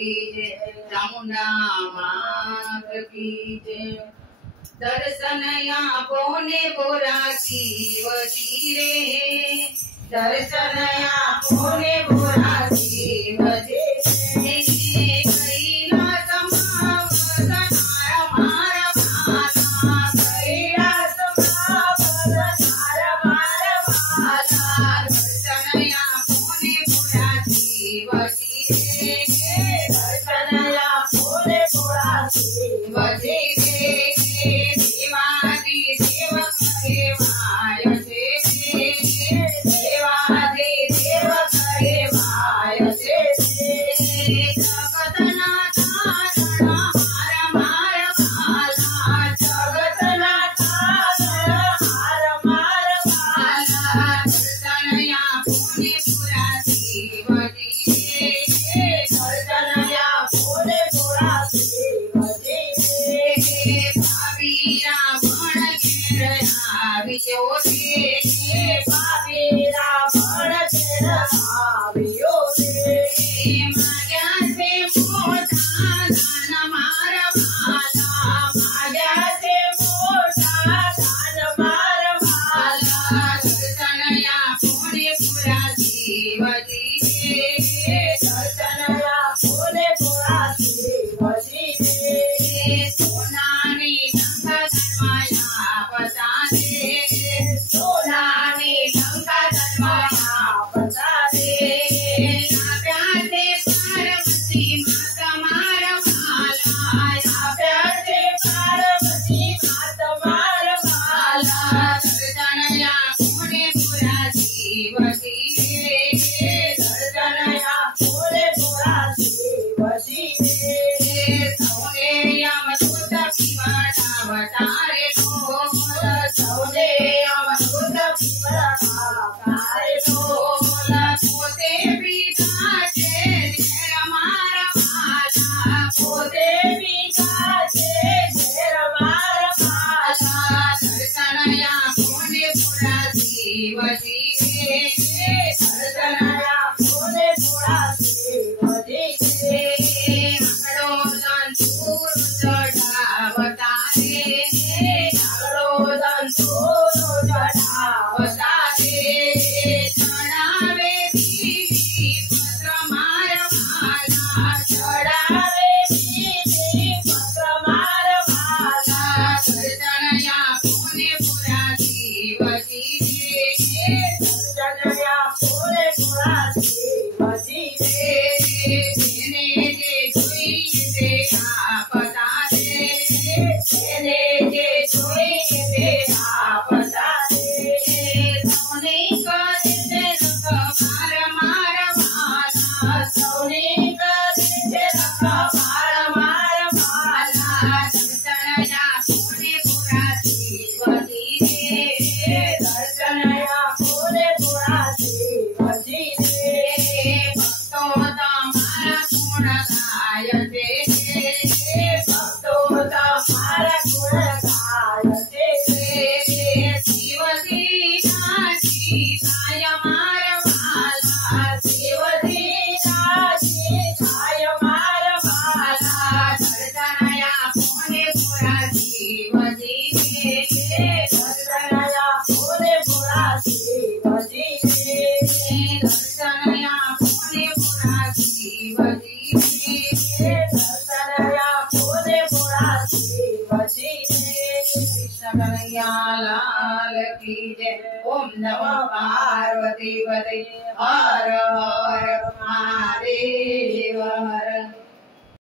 की जय, चामुंडा मात की जय। दर्शन आपो ने बोरा शिवजी रे, दर्शन आपो ने बोरा शिवजी रे। कैलास मावत मार भाला, कैलास मावत मार भाला। दर्शन आपो ने बोरा शिवजी रे, दर्शन आपो ने बोरा शिवजी रे। देवादि देव करे माय से, देवादि देव करे माय से। जगतनाथ हार मार भाला, जगतनाथ हार मार भाला। दर्शन आपो ने बोरा शिवजी रे, दर्शन आपो ने बोरा शिवजी रे। भाभी रावण घेर आवियो रे, भाभी रावण घेर आवियो रे। माया से मोठा दान मार भाला, माया से मोठा दान मार भाला। दर्शन आपो ने बोरा शिवजी रे, दर्शन आपो ने बोरा शिवजी रे। सोनानी टंका धर्माया पतारे, सोनानी टंका धर्माया पतारे। नाप्याते पार्वती माता मार भाला, नाप्याते पार्वती माता मार भाला। दर्शन आपो ने बोरा शिवजी रे, दर्शन आपो ने बोरा शिवजी रे। सौने यमदूत पिबड़ावतारे ढोल, सौने यमदूत पिबड़ावतारे ढोल। पोते पिताचे घेर मार भाला, पोते पिताचे घेर मार भाला। दर्शन आपो ने बोरा शिवजी रे, दर्शन आपो ने बोरा शिवजी रे। आकड़ो संतूर चढ़ावतारे, आकड़ो संतूर चढ़ावतारे। चढ़ावे बीबी पत्र मार भाला, चढ़ावे बीबी पत्र मार भाला। दर्शन आपो ने बोरा शिवजी रे, दर्शन आपो ने बोरा शिवजी रे। जेने जे जोई ते आपतारे, जेने जे जोई ते आपतारे। सौने करे ते रख मार मार भाला, सौने करे ते रख मार मार भाला। दर्शन आपो ने बोरा शिवजी रे, दर्शन आपो ने बोरा शिवजी रे। भक्तो तमारा गुण गायते, भक्तो तमारा गुण गायते। शिवजी दासी काय मार भाला, शिवजी दासी काय मार भाला। दर्शन आपो ने बोरा शिवजी रे, दर्शन आपो ने बोरा शिवजी रे। दर्शन आपो ने बोरा शिवजी रे, दर्शन आपो ने बोरा शिवजी रे। कृष्ण कन्हैया लाल की जय। ओम नमः पार्वती पते, हर हर महादेव हर।